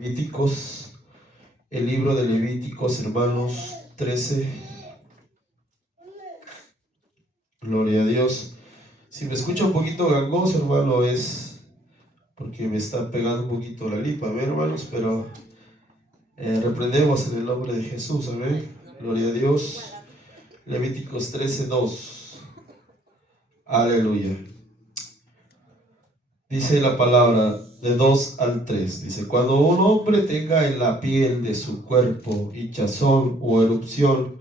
Levíticos, el libro de Levíticos, hermanos, 13. Gloria a Dios. Si me escucha un poquito gangoso, hermano, es porque me está pegando un poquito la lipa, ¿ven, hermanos? Pero reprendemos en el nombre de Jesús, amén. Gloria a Dios. Levíticos 13:2. Aleluya. Dice la palabra de 2 al 3. Dice: cuando un hombre tenga en la piel de su cuerpo hinchazón o erupción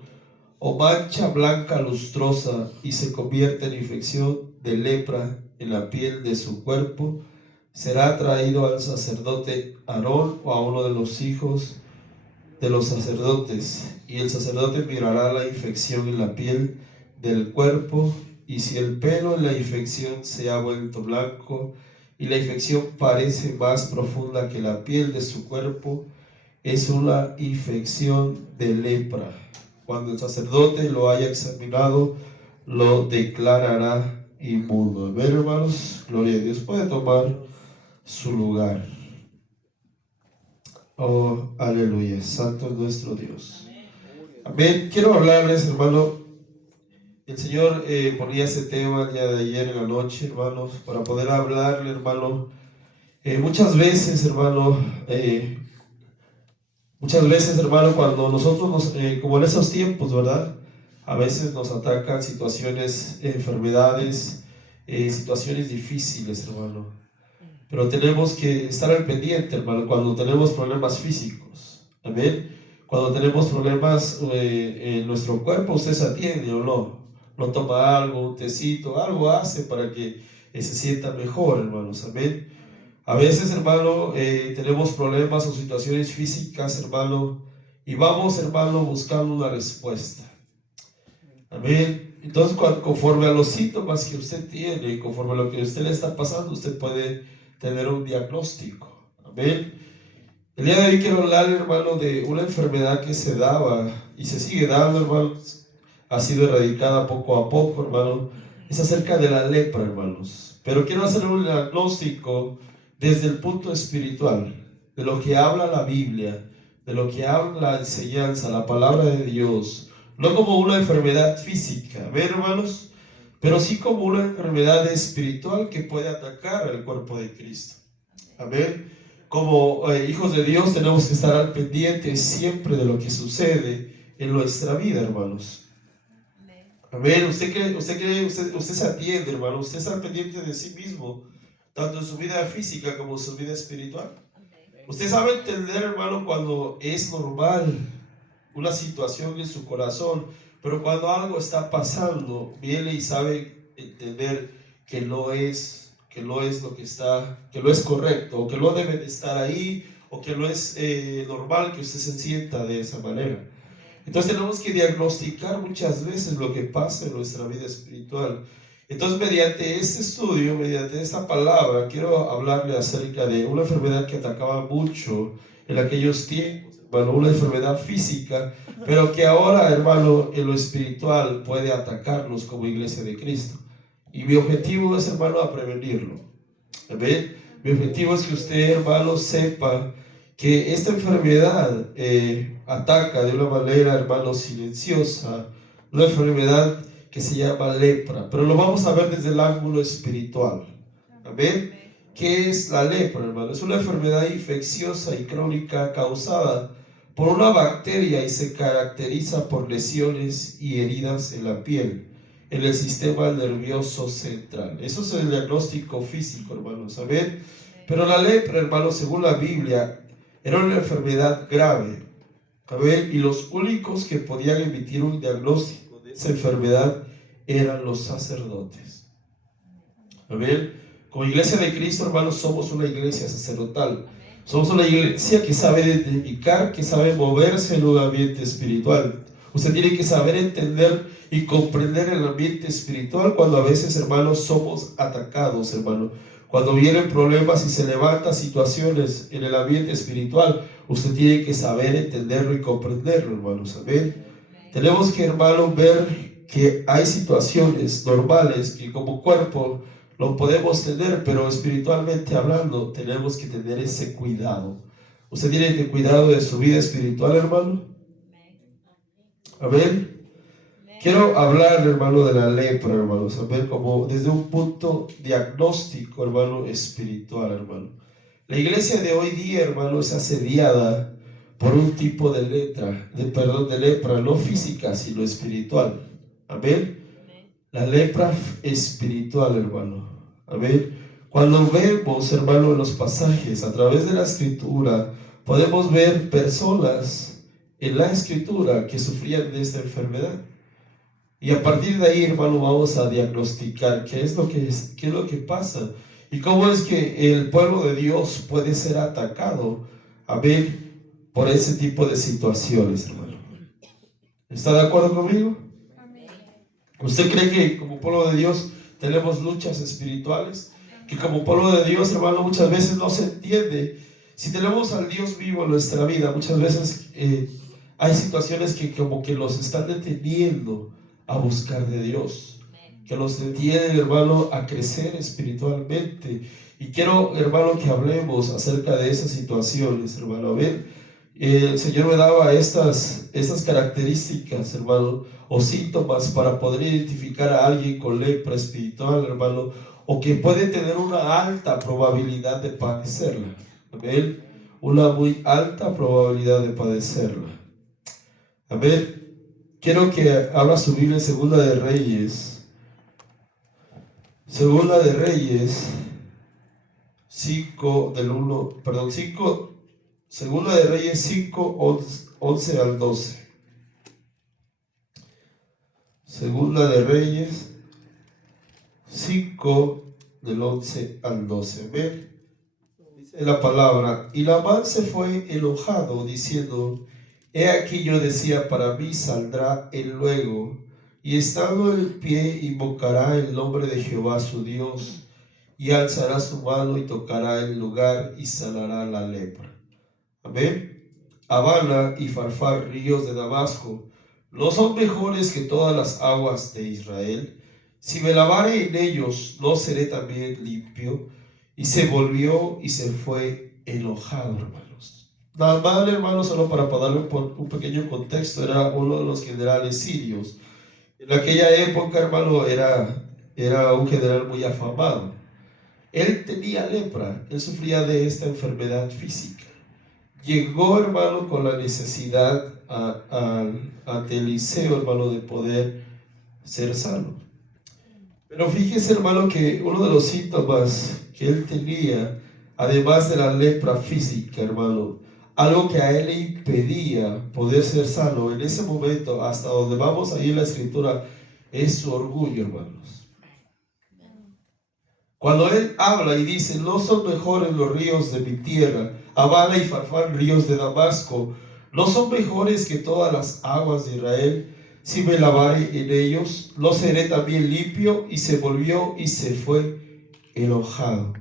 o mancha blanca lustrosa y se convierte en infección de lepra en la piel de su cuerpo, será traído al sacerdote Aarón o a uno de los hijos de los sacerdotes, y el sacerdote mirará la infección en la piel del cuerpo, y si el pelo en la infección se ha vuelto blanco y la infección parece más profunda que la piel de su cuerpo, es una infección de lepra. Cuando el sacerdote lo haya examinado, lo declarará inmundo. A ver, hermanos, gloria a Dios. Puede tomar su lugar. Oh, aleluya. Santo es nuestro Dios. Amén. Quiero hablarles, hermano. El Señor ponía ese tema el día de ayer en la noche, hermanos, para poder hablarle, hermano. Muchas veces, hermano, cuando nosotros como en esos tiempos, ¿verdad? A veces nos atacan situaciones, enfermedades, situaciones difíciles, hermano. Pero tenemos que estar al pendiente, hermano, cuando tenemos problemas físicos. Amén. Cuando tenemos problemas en nuestro cuerpo, usted se atiende o no. No toma algo, un tecito, algo hace para que se sienta mejor, hermanos. Amén. A veces, hermano, tenemos problemas o situaciones físicas, hermano, y vamos, hermano, buscando una respuesta. Amén. Entonces, conforme a los síntomas que usted tiene, conforme a lo que a usted le está pasando, usted puede tener un diagnóstico. Amén. El día de hoy quiero hablar, hermano, de una enfermedad que se daba y se sigue dando, hermanos. Ha sido erradicada poco a poco, hermano. Es acerca de la lepra, hermanos. Pero quiero hacer un diagnóstico desde el punto espiritual, de lo que habla la Biblia, de lo que habla la enseñanza, la palabra de Dios. No como una enfermedad física, ¿ven, hermanos? Pero sí como una enfermedad espiritual que puede atacar al cuerpo de Cristo. Amén. Como hijos de Dios tenemos que estar al pendiente siempre de lo que sucede en nuestra vida, hermanos. Amén. Usted se atiende, hermano. Usted está al pendiente de sí mismo, tanto en su vida física como en su vida espiritual. Usted sabe entender, hermano, cuando es normal una situación en su corazón, pero cuando algo está pasando, viene y sabe entender que no es lo que está, que no es correcto, o que no debe de estar ahí, o que no es normal que usted se sienta de esa manera. Entonces tenemos que diagnosticar muchas veces lo que pasa en nuestra vida espiritual. Entonces, mediante este estudio, mediante esta palabra, quiero hablarle acerca de una enfermedad que atacaba mucho en aquellos tiempos, hermano, una enfermedad física, pero que ahora, hermano, en lo espiritual puede atacarnos como iglesia de Cristo. Y mi objetivo es, hermano, a prevenirlo. ¿Amén? Mi objetivo es que usted, hermano, sepa que esta enfermedad ataca de una manera, hermano, silenciosa, una enfermedad que se llama lepra, pero lo vamos a ver desde el ángulo espiritual. Amén. ¿Qué es la lepra, hermano? Es una enfermedad infecciosa y crónica causada por una bacteria y se caracteriza por lesiones y heridas en la piel, en el sistema nervioso central. Eso es el diagnóstico físico, hermanos. Amén. Pero la lepra, hermanos, según la Biblia, era una enfermedad grave. Amén. Y los únicos que podían emitir un diagnóstico de esa enfermedad eran los sacerdotes. Amén. Como iglesia de Cristo, hermanos, somos una iglesia sacerdotal. Somos una iglesia que sabe identificar, que sabe moverse en un ambiente espiritual. Usted tiene que saber entender y comprender el ambiente espiritual cuando a veces, hermanos, somos atacados, hermano. Cuando vienen problemas y se levantan situaciones en el ambiente espiritual, usted tiene que saber entenderlo y comprenderlo, hermanos. Amén. Tenemos que, hermano, ver que hay situaciones normales que como cuerpo lo podemos tener, pero espiritualmente hablando tenemos que tener ese cuidado. Usted tiene que cuidado de su vida espiritual, hermano. Amén. Quiero hablar, hermano, de la lepra, hermano. Saber como desde un punto diagnóstico, hermano, espiritual, hermano. La iglesia de hoy día, hermano, es asediada por un tipo de lepra, no física, sino espiritual. Amén. La lepra espiritual, hermano. Amén. Cuando vemos, hermano, en los pasajes, a través de la escritura, podemos ver personas en la escritura que sufrían de esta enfermedad. Y a partir de ahí, hermano, vamos a diagnosticar qué es lo que pasa y cómo es que el pueblo de Dios puede ser atacado, amén, por ese tipo de situaciones, hermano. ¿Está de acuerdo conmigo? ¿Usted cree que como pueblo de Dios tenemos luchas espirituales? Que como pueblo de Dios, hermano, muchas veces no se entiende. Si tenemos al Dios vivo en nuestra vida, muchas veces hay situaciones que como que los están deteniendo a buscar de Dios, que los detienen, hermano, a crecer espiritualmente. Y quiero, hermano, que hablemos acerca de esas situaciones, hermano. A ver, el Señor me daba estas características, hermano, o síntomas para poder identificar a alguien con lepra espiritual, hermano, o que puede tener una alta probabilidad de padecerla. Amén. Una muy alta probabilidad de padecerla. Amén. Quiero que abra su Biblia en Segunda de Reyes. Segunda de Reyes 5 Segunda de Reyes 5, 11 al 12. Segunda de Reyes 5, del 11 al 12. Amén. Dice la palabra: y Labán se fue enojado, diciendo: he aquí yo decía, para mí saldrá él luego, y estando en pie invocará el nombre de Jehová su Dios, y alzará su mano y tocará el lugar y sanará la lepra. Amén. Abana y Farfar, ríos de Damasco, ¿no son mejores que todas las aguas de Israel? Si me lavare en ellos, ¿no seré también limpio? Y se volvió y se fue enojado, hermanos. Naamán, hermanos, solo para darle un pequeño contexto, era uno de los generales sirios. En aquella época, hermano, era un general muy afamado. Él tenía lepra, él sufría de esta enfermedad física. Llegó, hermano, con la necesidad ante Eliseo, hermano, de poder ser sano. Pero fíjese, hermano, que uno de los síntomas que él tenía, además de la lepra física, hermano, algo que a él le impedía poder ser sano en ese momento, hasta donde vamos ahí en la escritura, es su orgullo, hermanos. Cuando él habla y dice: no son mejores los ríos de mi tierra, Abana y Farfán, ríos de Damasco, no son mejores que todas las aguas de Israel. Si me lavare en ellos, no seré también limpio. Y se volvió y se fue enojado.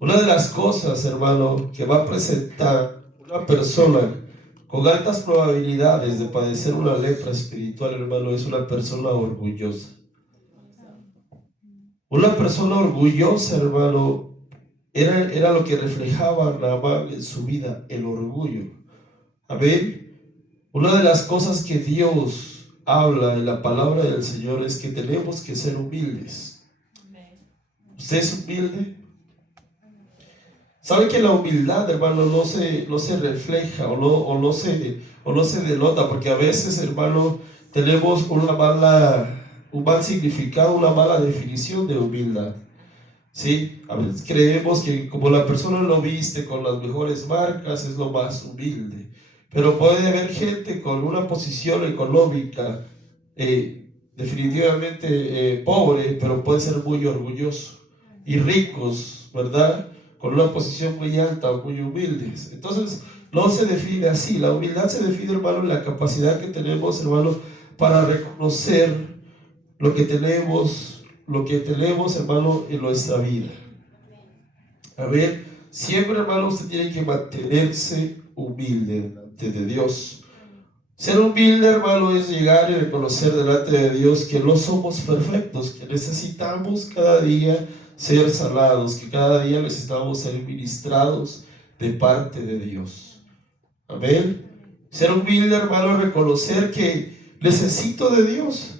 Una de las cosas, hermano, que va a presentar una persona con altas probabilidades de padecer una lepra espiritual, hermano, es una persona orgullosa. Una persona orgullosa, hermano, era lo que reflejaba Naamán en su vida, el orgullo. Amén. Una de las cosas que Dios habla en la palabra del Señor es que tenemos que ser humildes. ¿Usted es humilde? ¿Sabe que la humildad, hermano, no se refleja o no se denota? Porque a veces, hermano, tenemos un mal significado, una mala definición de humildad. ¿Sí? A veces creemos que como la persona lo viste con las mejores marcas, es lo más humilde. Pero puede haber gente con una posición económica definitivamente pobre, pero puede ser muy orgulloso. Y ricos, ¿verdad? Con una posición muy alta, muy humildes. Entonces, no se define así. La humildad se define, hermano, en la capacidad que tenemos, hermano, para reconocer lo que tenemos, hermano, en nuestra vida. A ver, siempre, hermano, usted tiene que mantenerse humilde delante de Dios. Ser humilde, hermano, es llegar y reconocer delante de Dios que no somos perfectos, que necesitamos cada día ser sanados, que cada día necesitamos ser ministrados, de parte de Dios. Amén. Ser humilde, hermano, reconocer que necesito de Dios.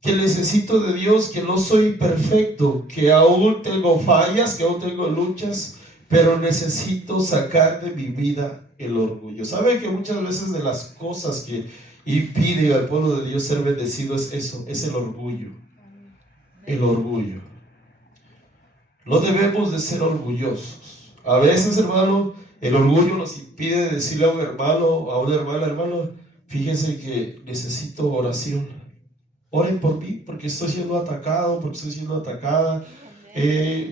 Que necesito de Dios, que no soy perfecto, que aún tengo fallas, que aún tengo luchas, pero necesito sacar de mi vida el orgullo. ¿Sabe que muchas veces de las cosas que impiden al pueblo de Dios ser bendecido es eso, es el orgullo? El orgullo. No debemos de ser orgullosos. A veces, hermano, el orgullo nos impide decirle a un hermano, a una hermana, hermano, fíjese que necesito oración. Oren por mí porque estoy siendo atacado, porque estoy siendo atacada.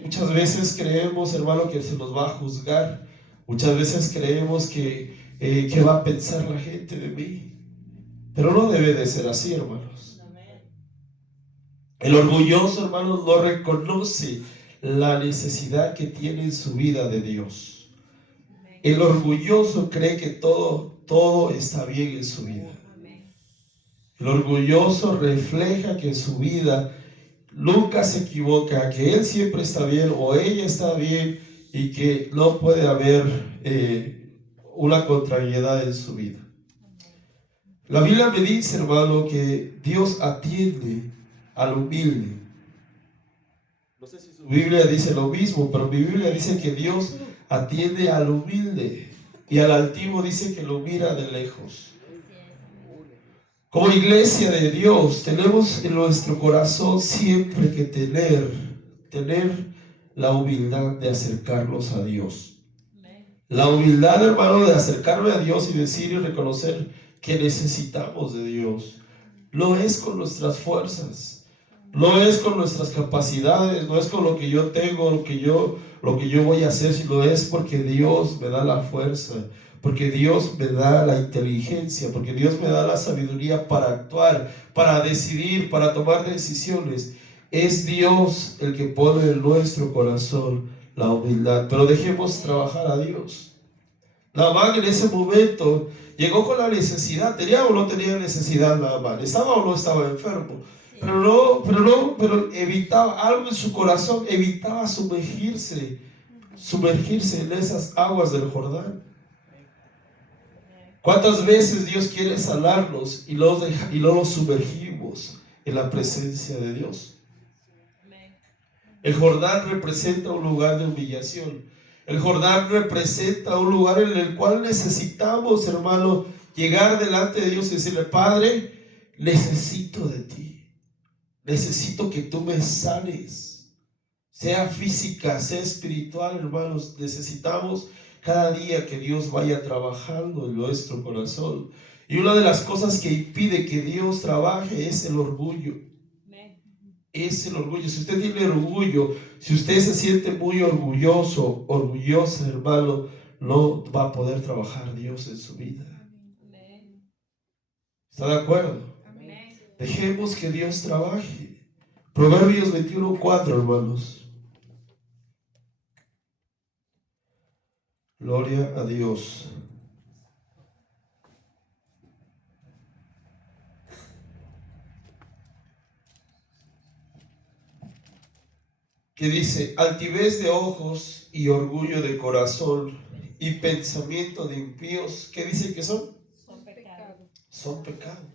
Muchas veces creemos, hermano, que se nos va a juzgar. Muchas veces creemos que va a pensar la gente de mí. Pero no debe de ser así, hermanos. El orgulloso, hermanos, no reconoce la necesidad que tiene en su vida de Dios. El orgulloso cree que todo está bien en su vida. El orgulloso refleja que en su vida nunca se equivoca, que él siempre está bien o ella está bien y que no puede haber una contrariedad en su vida. La Biblia me dice, hermano, que Dios atiende al humilde. No sé si su Biblia dice lo mismo, pero mi Biblia dice que Dios atiende al humilde y al altivo dice que lo mira de lejos. Como iglesia de Dios, tenemos en nuestro corazón siempre que tener la humildad de acercarnos a Dios. La humildad, hermano, de acercarme a Dios y decir y reconocer que necesitamos de Dios. No es con nuestras fuerzas, no es con nuestras capacidades, no es con lo que yo tengo, lo que yo voy a hacer, sino es porque Dios me da la fuerza, porque Dios me da la inteligencia, porque Dios me da la sabiduría para actuar, para decidir, para tomar decisiones. Es Dios el que pone en nuestro corazón la humildad, pero dejemos trabajar a Dios. Naamán en ese momento llegó con la necesidad, tenía o no tenía necesidad Naamán, estaba o no estaba enfermo, pero evitaba algo en su corazón, evitaba sumergirse en esas aguas del Jordán. ¿Cuántas veces Dios quiere sanarnos y no los sumergimos en la presencia de Dios? El Jordán representa un lugar de humillación. El Jordán representa un lugar en el cual necesitamos, hermano, llegar delante de Dios y decirle: Padre, necesito de ti. Necesito que tú me sanes. Sea física, sea espiritual, hermanos. Necesitamos cada día que Dios vaya trabajando en nuestro corazón. Y una de las cosas que impide que Dios trabaje es el orgullo. Es el orgullo. Si usted tiene orgullo, si usted se siente muy orgulloso, orgullosa, hermano, no va a poder trabajar Dios en su vida. ¿Está de acuerdo? Dejemos que Dios trabaje. Proverbios 21:4, hermanos. Gloria a Dios. Que dice: altivez de ojos y orgullo de corazón y pensamiento de impíos. ¿Qué dice que son? Son pecado. Son pecado.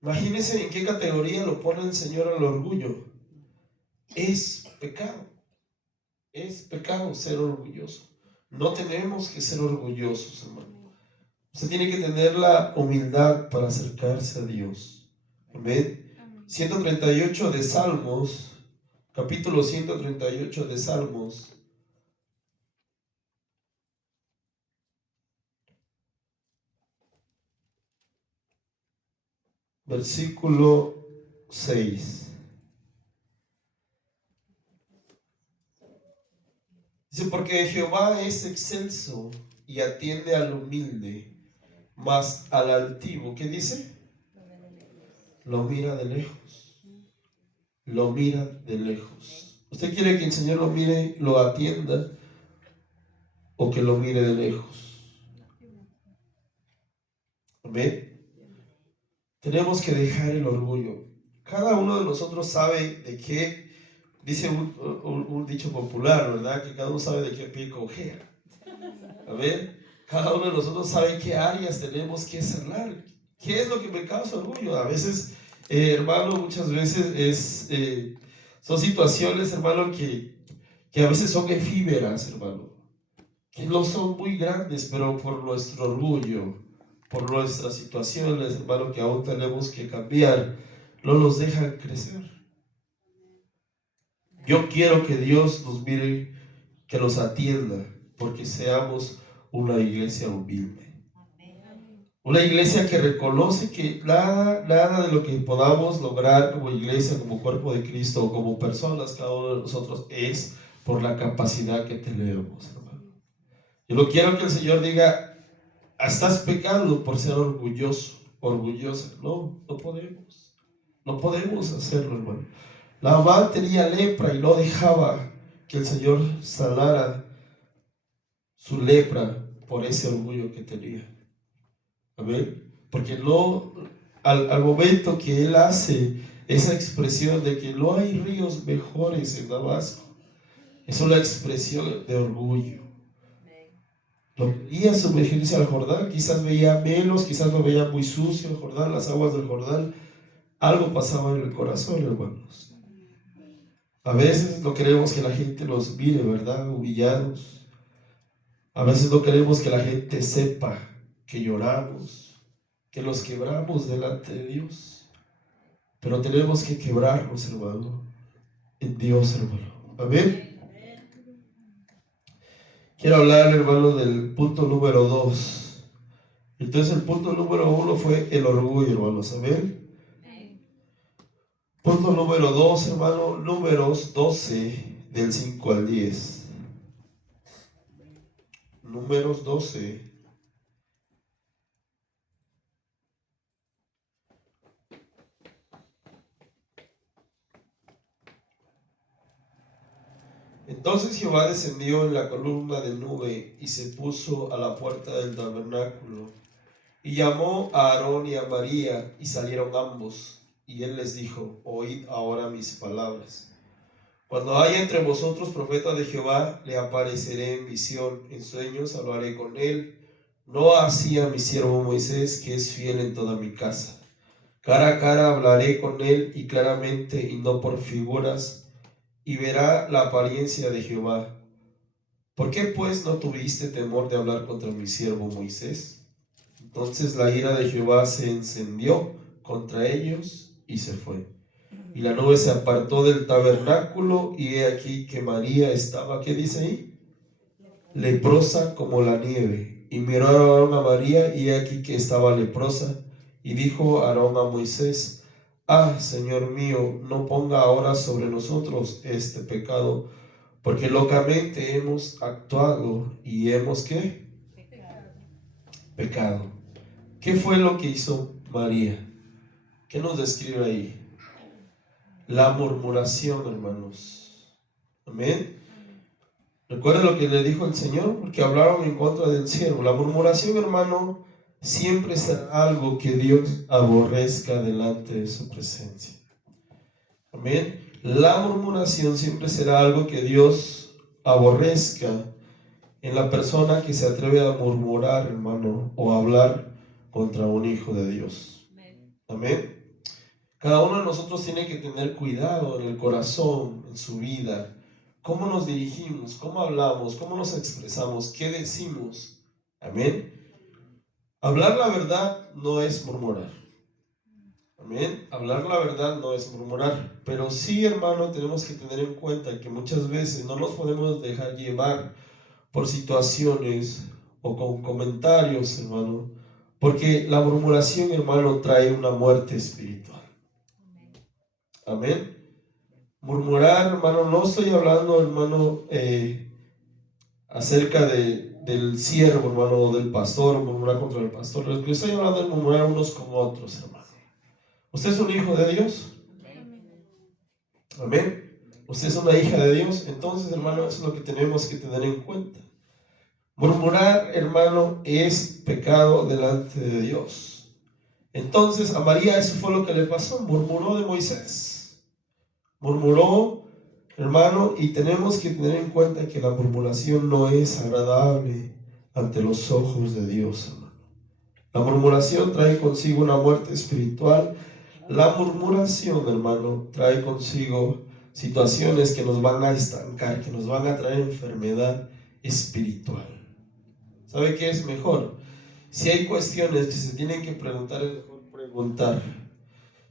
Imagínense en qué categoría lo pone el Señor al orgullo. Es pecado. Es pecado ser orgulloso. No tenemos que ser orgullosos, hermano. Usted tiene que tener la humildad para acercarse a Dios. Amén. 138 de Salmos, capítulo 138 de Salmos. Versículo 6. Dice: porque Jehová es excelso y atiende al humilde, mas al altivo, ¿qué dice? Lo mira de lejos. Lo mira de lejos. ¿Usted quiere que el Señor lo mire, lo atienda, o que lo mire de lejos? Amén. Tenemos que dejar el orgullo. Cada uno de nosotros sabe de qué Dice un dicho popular, ¿verdad? Que cada uno sabe de qué pie cojea. A ver, cada uno de nosotros sabe qué áreas tenemos que cerrar. ¿Qué es lo que me causa orgullo? A veces, hermano, muchas veces son situaciones, hermano, que a veces son efímeras, hermano. Que no son muy grandes, pero por nuestro orgullo, por nuestras situaciones, hermano, que aún tenemos que cambiar, no nos dejan crecer. Yo quiero que Dios nos mire, que nos atienda, porque seamos una iglesia humilde. Una iglesia que reconoce que nada de lo que podamos lograr como iglesia, como cuerpo de Cristo, o como personas, cada uno de nosotros, es por la capacidad que tenemos, hermano. Yo no quiero que el Señor diga, estás pecando por ser orgulloso, orgullosa. No, no podemos. No podemos hacerlo, hermano. La mamá tenía lepra y no dejaba que el Señor sanara su lepra por ese orgullo que tenía. Amén. Porque no, al momento que él hace esa expresión de que no hay ríos mejores en Damasco, es una expresión de orgullo. No quería sumergirse al Jordán, quizás veía menos, quizás lo veía muy sucio el Jordán, las aguas del Jordán. Algo pasaba en el corazón, hermanos. A veces no queremos que la gente nos mire, ¿verdad? Humillados. A veces no queremos que la gente sepa que lloramos, que nos quebramos delante de Dios. Pero tenemos que quebrarnos, hermano, en Dios, hermano. Amén. Quiero hablar, hermano, del punto número 2. Entonces el punto número 1 fue el orgullo, hermanos. Amén. Punto número 2, hermano, Números 12, del 5 al 10. Números 12. Entonces Jehová descendió en la columna de nube y se puso a la puerta del tabernáculo. Y llamó a Aarón y a María, y salieron ambos. Y él les dijo, oíd ahora mis palabras. Cuando haya entre vosotros profeta de Jehová, le apareceré en visión, en sueños hablaré con él. No así a mi siervo Moisés, que es fiel en toda mi casa. Cara a cara hablaré con él, y claramente, y no por figuras, y verá la apariencia de Jehová. ¿Por qué pues no tuviste temor de hablar contra mi siervo Moisés? Entonces la ira de Jehová se encendió contra ellos y se fue. Y la nube se apartó del tabernáculo, y he aquí que María estaba, ¿qué dice ahí? Leprosa como la nieve. Y miró Aarón a María, y he aquí que estaba leprosa. Y dijo Aarón a Moisés, ah, Señor mío, no ponga ahora sobre nosotros este pecado, porque locamente hemos actuado y hemos, ¿qué? Pecado. ¿Qué fue lo que hizo María? ¿Qué nos describe ahí? La murmuración, hermanos. Amén. Recuerden lo que le dijo el Señor, porque hablaron en contra del siervo. La murmuración, hermano, siempre será algo que Dios aborrezca delante de su presencia. Amén. La murmuración siempre será algo que Dios aborrezca en la persona que se atreve a murmurar, hermano, o a hablar contra un hijo de Dios. Amén. Cada uno de nosotros tiene que tener cuidado en el corazón, en su vida. ¿Cómo nos dirigimos? ¿Cómo hablamos? ¿Cómo nos expresamos? ¿Qué decimos? Amén. Hablar la verdad no es murmurar. Amén. Hablar la verdad no es murmurar. Pero sí, hermano, tenemos que tener en cuenta que muchas veces no nos podemos dejar llevar por situaciones o con comentarios, hermano. Porque la murmuración, hermano, trae una muerte espiritual. Amén. Murmurar, hermano, no estoy hablando, hermano, acerca del siervo, hermano, o del pastor, murmurar contra el pastor. Lo que estoy hablando es murmurar unos con otros, hermano. ¿Usted es un hijo de Dios? Amén. ¿Usted es una hija de Dios? Entonces, hermano, eso es lo que tenemos que tener en cuenta. Murmurar, hermano, es pecado delante de Dios. Entonces, a María eso fue lo que le pasó. Murmuró de Moisés. Murmuró hermano, y tenemos que tener en cuenta que la murmuración no es agradable ante los ojos de Dios, hermano. La murmuración trae consigo una muerte espiritual. La murmuración, hermano, trae consigo situaciones que nos van a estancar, que nos van a traer enfermedad espiritual. ¿Sabe qué es mejor? Si hay cuestiones que se tienen que preguntar, es mejor preguntar.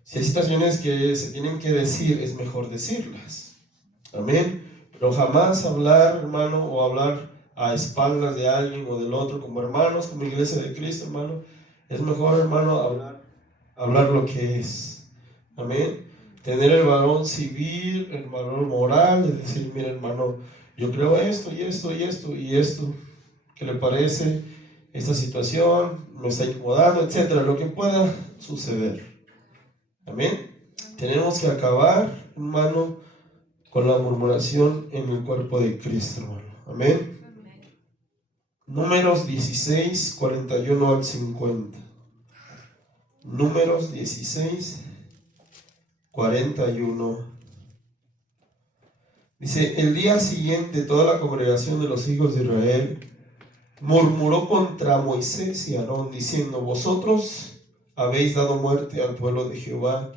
Si hay situaciones que se tienen que decir, es mejor decirlas. Amén. Pero jamás hablar, hermano, o hablar a espaldas de alguien o del otro, como hermanos, como iglesia de Cristo, hermano. Es mejor, hermano, hablar lo que es. Amén. Tener el valor civil, el valor moral, de decir, mira, hermano, yo creo esto y esto y esto y esto. ¿Qué le parece? Esta situación me está incomodando, etcétera, lo que pueda suceder. Amén. Tenemos que acabar, hermano, con la murmuración en el cuerpo de Cristo, hermano. Amén. Números 16, 41 al 50. Números 16, 41. Dice, el día siguiente toda la congregación de los hijos de Israel murmuró contra Moisés y Aarón, diciendo, vosotros habéis dado muerte al pueblo de Jehová.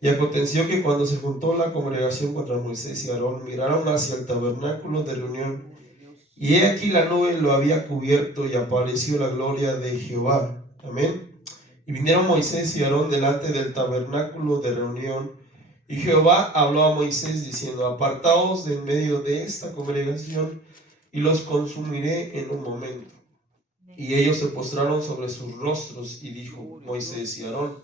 Y aconteció que cuando se juntó la congregación contra Moisés y Aarón, miraron hacia el tabernáculo de reunión, y he aquí la nube lo había cubierto, y apareció la gloria de Jehová. Amén. Y vinieron Moisés y Aarón delante del tabernáculo de reunión, y Jehová habló a Moisés diciendo, apartaos de en medio de esta congregación, y los consumiré en un momento. Y ellos se postraron sobre sus rostros, y dijo Moisés y Aarón,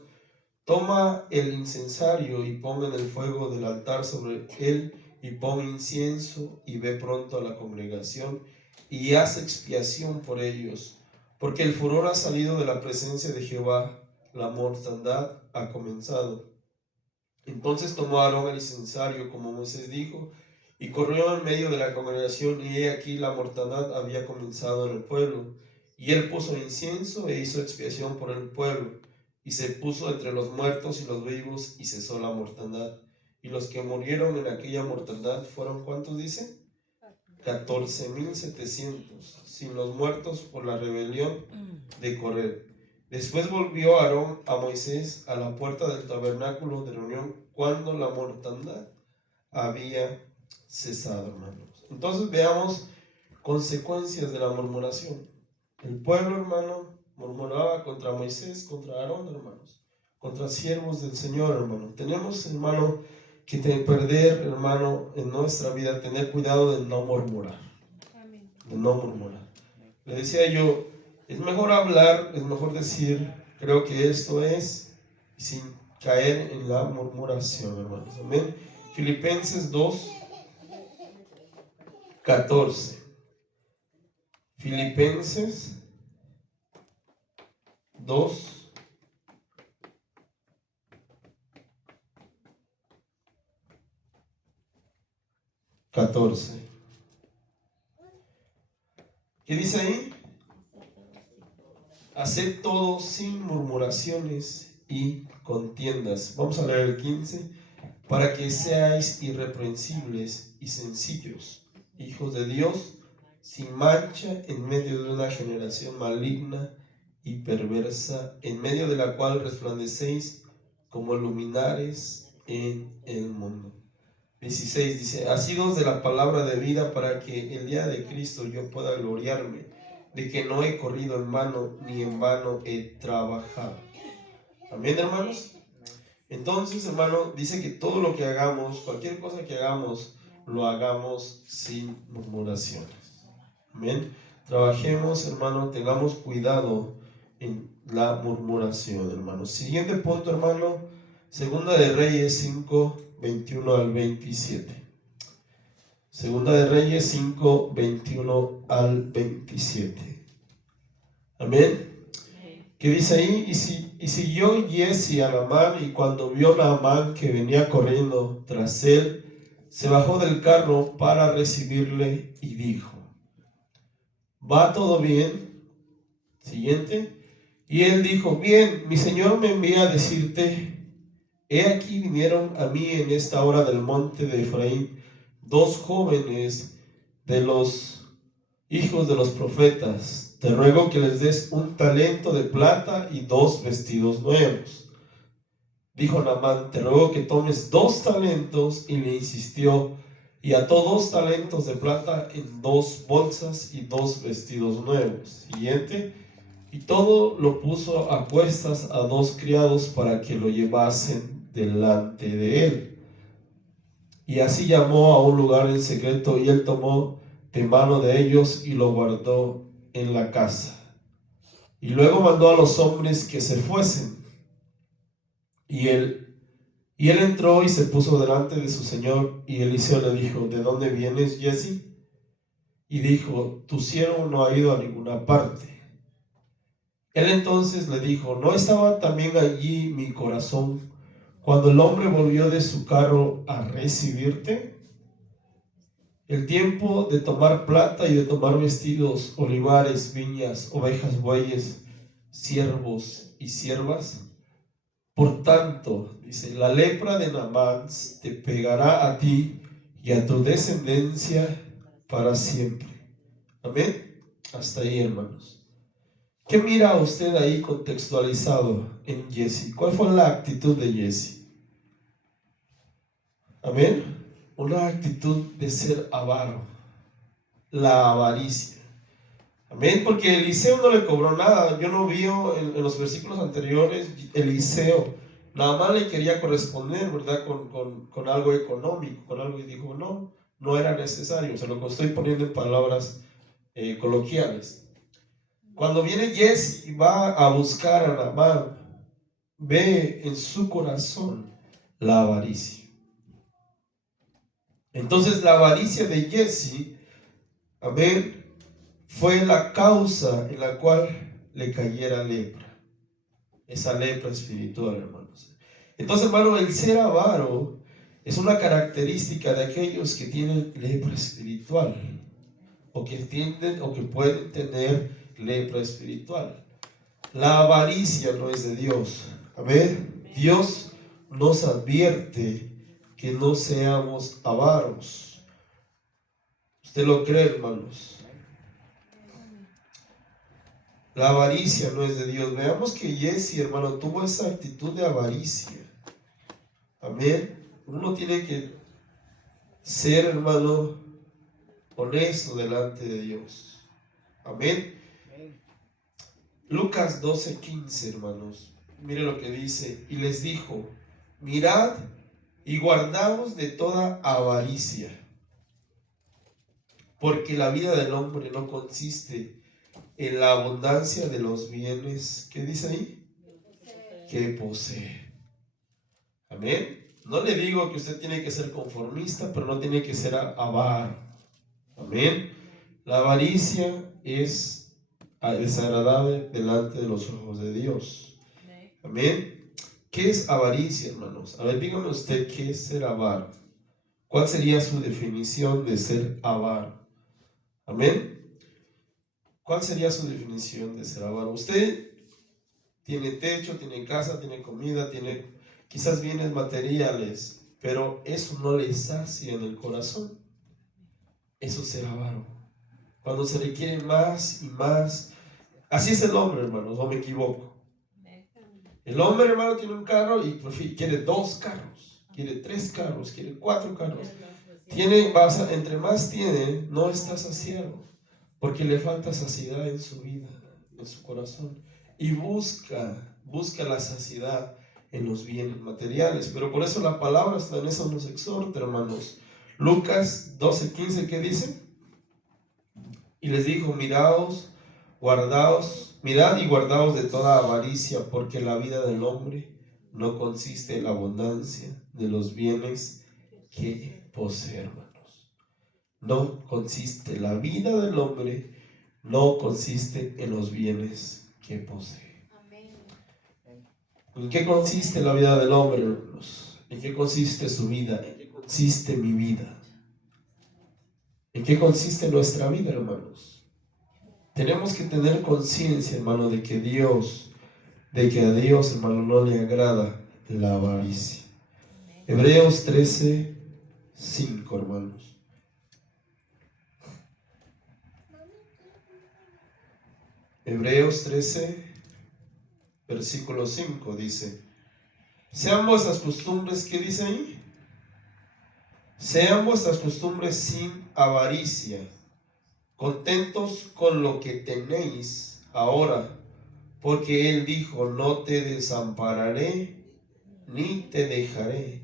toma el incensario y pon en el fuego del altar sobre él, y pon incienso, y ve pronto a la congregación, y haz expiación por ellos, porque el furor ha salido de la presencia de Jehová, la mortandad ha comenzado. Entonces tomó Aarón el incensario, como Moisés dijo, y corrió en medio de la congregación, y he aquí la mortandad había comenzado en el pueblo. Y él puso incienso e hizo expiación por el pueblo, y se puso entre los muertos y los vivos, y cesó la mortandad. Y los que murieron en aquella mortandad fueron, ¿cuántos dice? 14,700, sin los muertos por la rebelión de Coré. Después volvió Aarón a Moisés a la puerta del tabernáculo de reunión cuando la mortandad había cesado, hermanos. Entonces veamos consecuencias de la murmuración. El pueblo, hermano, murmuraba contra Moisés, contra Aarón, hermanos, contra siervos del Señor, hermano. Tenemos, hermano, que perder, hermano, en nuestra vida, tener cuidado de no murmurar. De no murmurar. Le decía yo, es mejor hablar, es mejor decir, creo que esto es, sin caer en la murmuración, hermanos. Amén. Filipenses 2, 14. Filipenses 2, 14. ¿Qué dice ahí? Haced todo sin murmuraciones y contiendas. Vamos a leer el 15. Para que seáis irreprensibles y sencillos, hijos de Dios, sin mancha en medio de una generación maligna y perversa, en medio de la cual resplandecéis como luminares en el mundo. 16 dice, asidos de la palabra de vida, para que el día de Cristo yo pueda gloriarme de que no he corrido en vano, ni en vano he trabajado. Amén, hermanos. Entonces, hermano, dice que todo lo que hagamos, cualquier cosa que hagamos, lo hagamos sin murmuraciones. Amén. Trabajemos, hermano, tengamos cuidado en la murmuración, hermano. Siguiente punto, hermano, Segunda de Reyes 5, 21 al 27. Segunda de Reyes 5, 21 al 27. Amén. ¿Qué dice ahí? Y siguió Giezi a Naamán, y cuando vio Naamán que venía corriendo tras él, se bajó del carro para recibirle y dijo, ¿va todo bien? Siguiente. Y él dijo, bien, mi señor me envía a decirte, he aquí vinieron a mí en esta hora del monte de Efraín 2 jóvenes de los hijos de los profetas, te ruego que les des 1 talento de plata y 2 vestidos nuevos. Dijo Naamán, te ruego que tomes 2 talentos, y le insistió, y ató 2 talentos de plata en 2 bolsas y 2 vestidos nuevos. Siguiente. Y todo lo puso a cuestas a 2 criados para que lo llevasen delante de él. Y así llamó a un lugar en secreto, y él tomó de mano de ellos y lo guardó en la casa. Y luego mandó a los hombres que se fuesen. Y él entró y se puso delante de su señor. Y Eliseo le dijo, ¿de dónde vienes, Jesse? Y dijo, tu siervo no ha ido a ninguna parte. Él entonces le dijo, ¿no estaba también allí mi corazón cuando el hombre volvió de su carro a recibirte? El tiempo de tomar plata y de tomar vestidos, olivares, viñas, ovejas, bueyes, siervos y siervas. Por tanto, dice, la lepra de Naamán te pegará a ti y a tu descendencia para siempre. Amén. Hasta ahí, hermanos. ¿Qué mira usted ahí contextualizado en Jesse? ¿Cuál fue la actitud de Jesse? Amén. Una actitud de ser avaro, la avaricia. Amén, porque Eliseo no le cobró nada. Yo no vi en los versículos anteriores, Eliseo nada más le quería corresponder, ¿verdad? Con algo económico, con algo, y dijo, no era necesario. Se lo estoy poniendo en palabras coloquiales. Cuando viene Jesse y va a buscar a Naamán, ve en su corazón la avaricia. Entonces la avaricia de Jesse, amén, fue la causa en la cual le cayera lepra. Esa lepra espiritual, hermanos. Entonces, hermano, el ser avaro es una característica de aquellos que tienen lepra espiritual, o que tienden o que pueden tener lepra espiritual. La avaricia no es de Dios. Amén. Dios nos advierte que no seamos avaros. ¿Usted lo cree, hermanos? La avaricia no es de Dios. Veamos que Jesse, hermano, tuvo esa actitud de avaricia. Amén. Uno tiene que ser, hermano, honesto delante de Dios. Amén. Lucas 12:15, hermanos. Mire lo que dice. Y les dijo, mirad y guardaos de toda avaricia, porque la vida del hombre no consiste en la abundancia de los bienes, ¿qué dice ahí? Que posee. Amén. No le digo que usted tiene que ser conformista, pero no tiene que ser avaro. Amén. La avaricia es desagradable delante de los ojos de Dios. Amén. ¿Qué es avaricia, hermanos? A ver, dígame usted, ¿qué es ser avaro? ¿Cuál sería su definición de ser avaro? Amén. ¿Cuál sería su definición de ser avaro? Usted tiene techo, tiene casa, tiene comida, tiene quizás bienes materiales, pero eso no le sacia en el corazón. Eso es ser avaro. Cuando se le quiere más y más. Así es el hombre, hermanos, no me equivoco. El hombre, hermano, tiene un carro y quiere 2 carros, quiere 3 carros, quiere 4 carros. Entre más tiene, no está saciado, porque le falta saciedad en su vida, en su corazón. Y busca la saciedad en los bienes materiales. Pero por eso la palabra en eso nos exhorta, hermanos. Lucas 12:15, ¿qué dice? Y les dijo, mirad y guardaos de toda avaricia, porque la vida del hombre no consiste en la abundancia de los bienes que posee, hermanos. No consiste, la vida del hombre no consiste en los bienes que posee. ¿En qué consiste la vida del hombre, hermanos? ¿En qué consiste su vida? ¿En qué consiste mi vida? ¿En qué consiste nuestra vida, hermanos? Tenemos que tener conciencia, hermano, de que a Dios, hermano, no le agrada la avaricia. Hebreos 13:5, hermanos. Hebreos 13, versículo 5 dice: sean vuestras costumbres, ¿qué dice ahí? Sean vuestras costumbres sin avaricia, contentos con lo que tenéis ahora, porque Él dijo: no te desampararé ni te dejaré.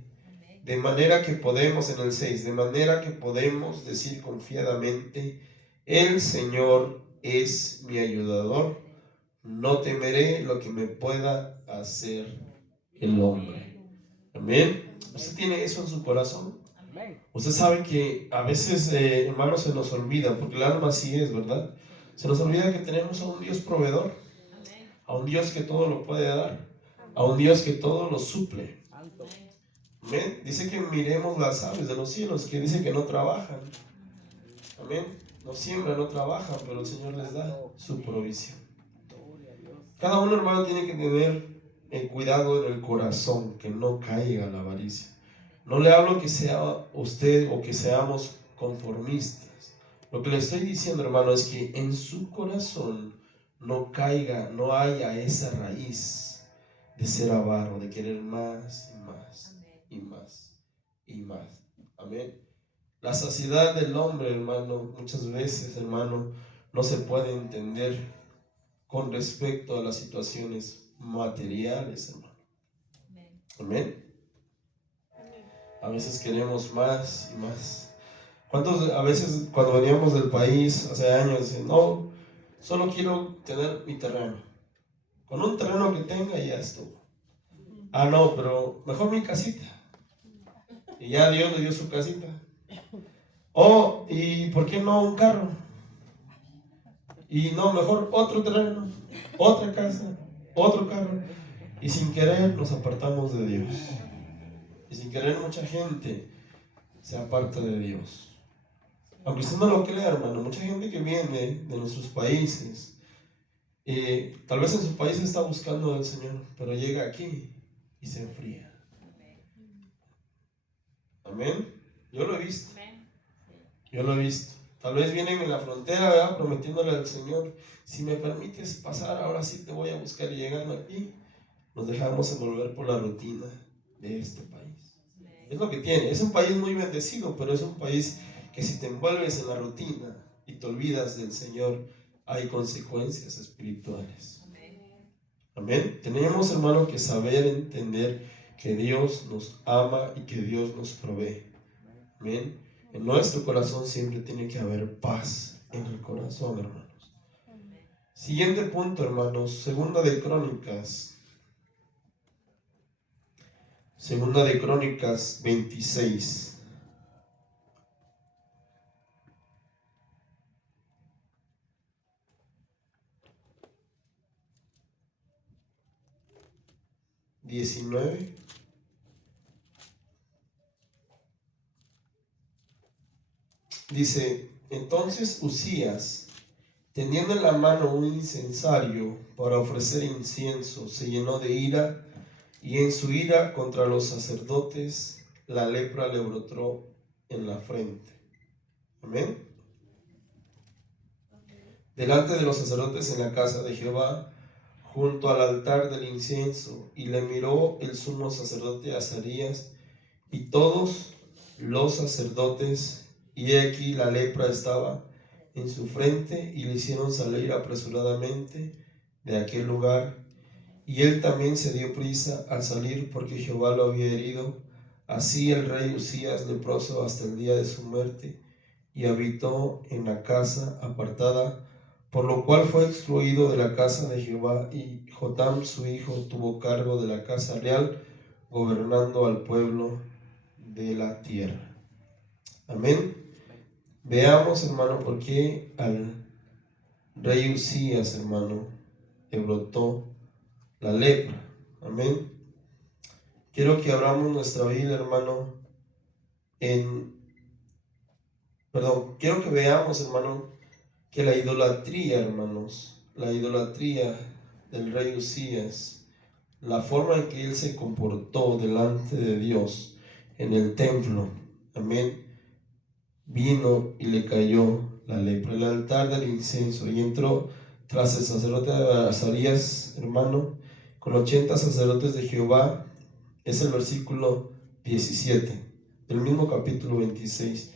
De manera que podemos, en el 6, de manera que podemos decir confiadamente: el Señor es mi ayudador, no temeré lo que me pueda hacer el hombre. Amén. ¿Usted tiene eso en su corazón? Usted sabe que a veces, hermanos, se nos olvida, porque el alma así es, ¿verdad? Se nos olvida que tenemos a un Dios proveedor, a un Dios que todo lo puede dar, a un Dios que todo lo suple. Amén. Dice que miremos las aves de los cielos, que dice que no trabajan. Amén. No siembran, no trabajan, pero el Señor les da su provisión. Cada uno, hermano, tiene que tener cuidado en el corazón, que no caiga la avaricia. No le hablo que sea usted o que seamos conformistas. Lo que le estoy diciendo, hermano, es que en su corazón no caiga, no haya esa raíz de ser avaro, de querer más y más y más y más. Amén. La saciedad del hombre, hermano, muchas veces, hermano, no se puede entender con respecto a las situaciones materiales, hermano. Amén. A veces queremos más y más. ¿Cuántos a veces cuando veníamos del país hace años decían: no, solo quiero tener mi terreno? Con un terreno que tenga ya estuvo. Ah, no, pero mejor mi casita. Y ya Dios le dio su casita. Oh, ¿y por qué no un carro? Y no, mejor otro terreno, otra casa, otro carro. Y sin querer nos apartamos de Dios. Y sin querer mucha gente se aparta de Dios. Aunque usted no lo crea, hermano, mucha gente que viene de nuestros países, tal vez en su país está buscando al Señor, pero llega aquí y se enfría. Amén. Yo lo he visto. Yo lo he visto. Tal vez vienen en la frontera, ¿verdad?, prometiéndole al Señor: si me permites pasar, ahora sí te voy a buscar. Y llegando aquí, nos dejamos envolver por la rutina de este país. Es lo que tiene. Es un país muy bendecido, pero es un país que si te envuelves en la rutina y te olvidas del Señor, hay consecuencias espirituales. Amén. Tenemos, hermano, que saber entender que Dios nos ama y que Dios nos provee. Amén. En nuestro corazón siempre tiene que haber paz en el corazón, hermanos. Siguiente punto, hermanos. Segunda de Crónicas 26. Dice: entonces Uzías, teniendo en la mano un incensario para ofrecer incienso, se llenó de ira, y en su ira contra los sacerdotes la lepra le brotó en la frente. Amén. Delante de los sacerdotes en la casa de Jehová, junto al altar del incienso, y le miró el sumo sacerdote Azarías y todos los sacerdotes, y he aquí la lepra estaba en su frente, y le hicieron salir apresuradamente de aquel lugar. Y él también se dio prisa al salir, porque Jehová lo había herido. Así el rey Uzías, leproso hasta el día de su muerte, y habitó en la casa apartada, por lo cual fue excluido de la casa de Jehová, y Jotam su hijo tuvo cargo de la casa real, gobernando al pueblo de la tierra. Amén. Veamos, hermano, por qué al rey Uzías, hermano, le brotó la lepra. Amén. Quiero que abramos nuestra Biblia, hermano, quiero que veamos, hermano, que la idolatría, hermanos, la idolatría del rey Uzías, la forma en que él se comportó delante de Dios en el templo, amén, vino y le cayó la lepra, el altar del incienso, y entró tras el sacerdote Azarías, hermano, con 80 sacerdotes de Jehová. Es el versículo 17 del mismo capítulo 26.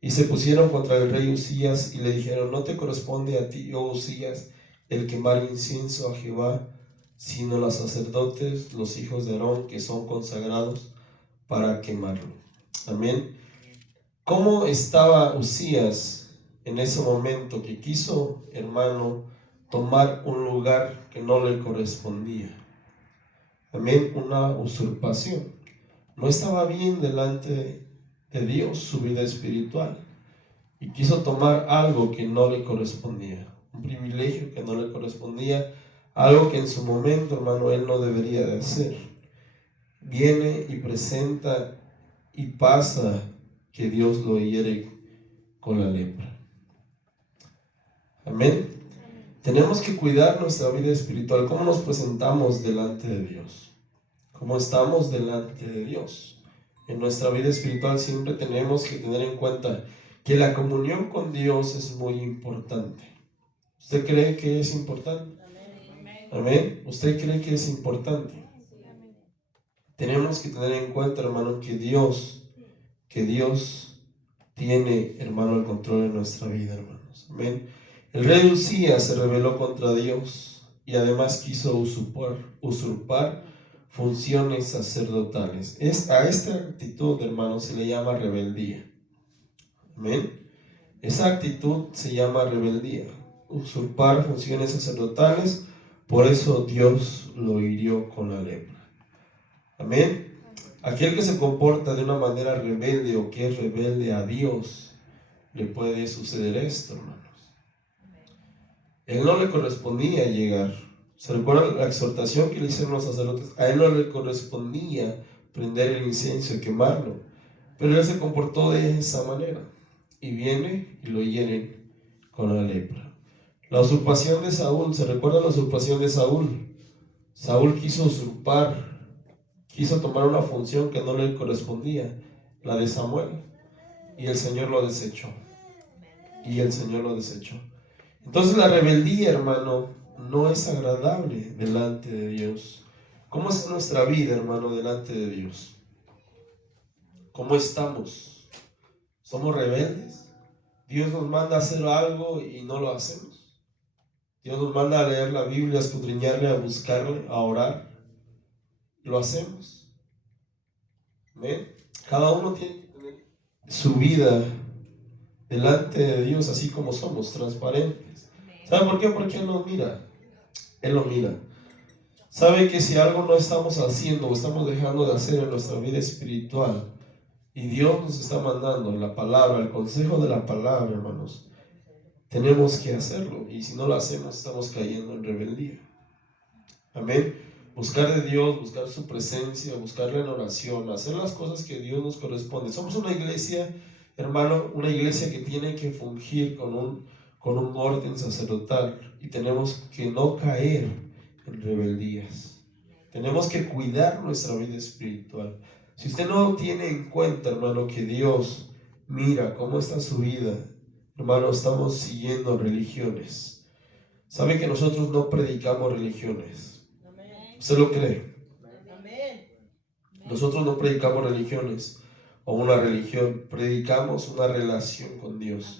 Y se pusieron contra el rey Uzías y le dijeron: no te corresponde a ti, oh Uzías, el quemar incienso a Jehová, sino los sacerdotes, los hijos de Aarón, que son consagrados para quemarlo. Amén. ¿Cómo estaba Uzías en ese momento que quiso, hermano, tomar un lugar que no le correspondía? Amén. Una usurpación. No estaba bien delante de Dios su vida espiritual y quiso tomar algo que no le correspondía, un privilegio que no le correspondía, algo que en su momento, hermano, él no debería de hacer. Viene y presenta y pasa que Dios lo hiere con la lepra. Amén. Tenemos que cuidar nuestra vida espiritual. ¿Cómo nos presentamos delante de Dios? ¿Cómo estamos delante de Dios? En nuestra vida espiritual siempre tenemos que tener en cuenta que la comunión con Dios es muy importante. ¿Usted cree que es importante? Amén. ¿Usted cree que es importante? Tenemos que tener en cuenta, hermano, que Dios tiene, hermano, el control de nuestra vida, hermanos. Amén. El rey Uzías se rebeló contra Dios y además quiso usurpar funciones sacerdotales. A esta actitud, hermanos, se le llama rebeldía. Amén. Esa actitud se llama rebeldía, usurpar funciones sacerdotales. Por eso Dios lo hirió con la lepra. Amén. Aquel que se comporta de una manera rebelde o que es rebelde a Dios, le puede suceder esto, hermanos. Él no le correspondía llegar. ¿Se recuerda la exhortación que le hicieron los sacerdotes? A él no le correspondía prender el incienso y quemarlo, pero él se comportó de esa manera y viene y lo hieren con la lepra. La usurpación de Saúl, ¿se recuerda la usurpación de Saúl? Saúl quiso usurpar, quiso tomar una función que no le correspondía, la de Samuel, y el Señor lo desechó. Y el Señor lo desechó. Entonces la rebeldía, hermano, no es agradable delante de Dios. ¿Cómo es nuestra vida, hermano, delante de Dios? ¿Cómo estamos? ¿Somos rebeldes? Dios nos manda a hacer algo y no lo hacemos. Dios nos manda a leer la Biblia, a escudriñarle, a buscarle, a orar. ¿Lo hacemos? ¿Ven? Cada uno tiene que tener su vida delante de Dios así como somos, transparentes. ¿Sabe por qué? Porque Él nos mira. Él lo mira. Sabe que si algo no estamos haciendo o estamos dejando de hacer en nuestra vida espiritual y Dios nos está mandando la palabra, el consejo de la palabra, hermanos, tenemos que hacerlo. Y si no lo hacemos, estamos cayendo en rebeldía. Amén. Buscar de Dios, buscar su presencia, buscarle en oración, hacer las cosas que Dios nos corresponde. Somos una iglesia, hermano, una iglesia que tiene que fungir con un orden sacerdotal y tenemos que no caer en rebeldías. Tenemos que cuidar nuestra vida espiritual. Si usted no tiene en cuenta, hermano, que Dios mira cómo está su vida, hermano, estamos siguiendo religiones. ¿Sabe que nosotros no predicamos religiones? ¿Usted lo cree? Nosotros no predicamos religiones o una religión, predicamos una relación con Dios.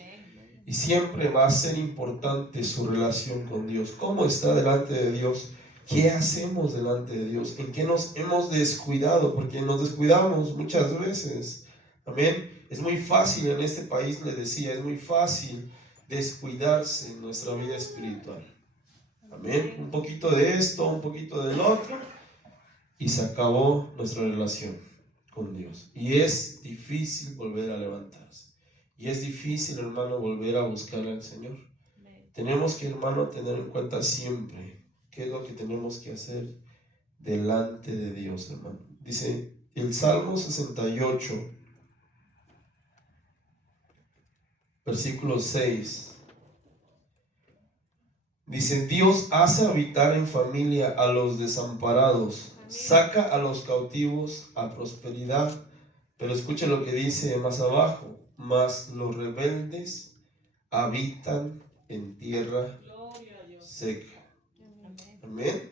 Y siempre va a ser importante su relación con Dios. ¿Cómo está delante de Dios? ¿Qué hacemos delante de Dios? ¿En qué nos hemos descuidado? Porque nos descuidamos muchas veces. Amén. Es muy fácil en este país, le decía, es muy fácil descuidarse en nuestra vida espiritual. Amén. Un poquito de esto, un poquito del otro, y se acabó nuestra relación con Dios. Y es difícil volver a levantarse. Y es difícil, hermano, volver a buscar al Señor. Tenemos que, hermano, tener en cuenta siempre qué es lo que tenemos que hacer delante de Dios, hermano. Dice el Salmo 68, versículo 6. Dice: Dios hace habitar en familia a los desamparados, saca a los cautivos a prosperidad. Pero escuche lo que dice más abajo: mas los rebeldes habitan en tierra seca. Amén.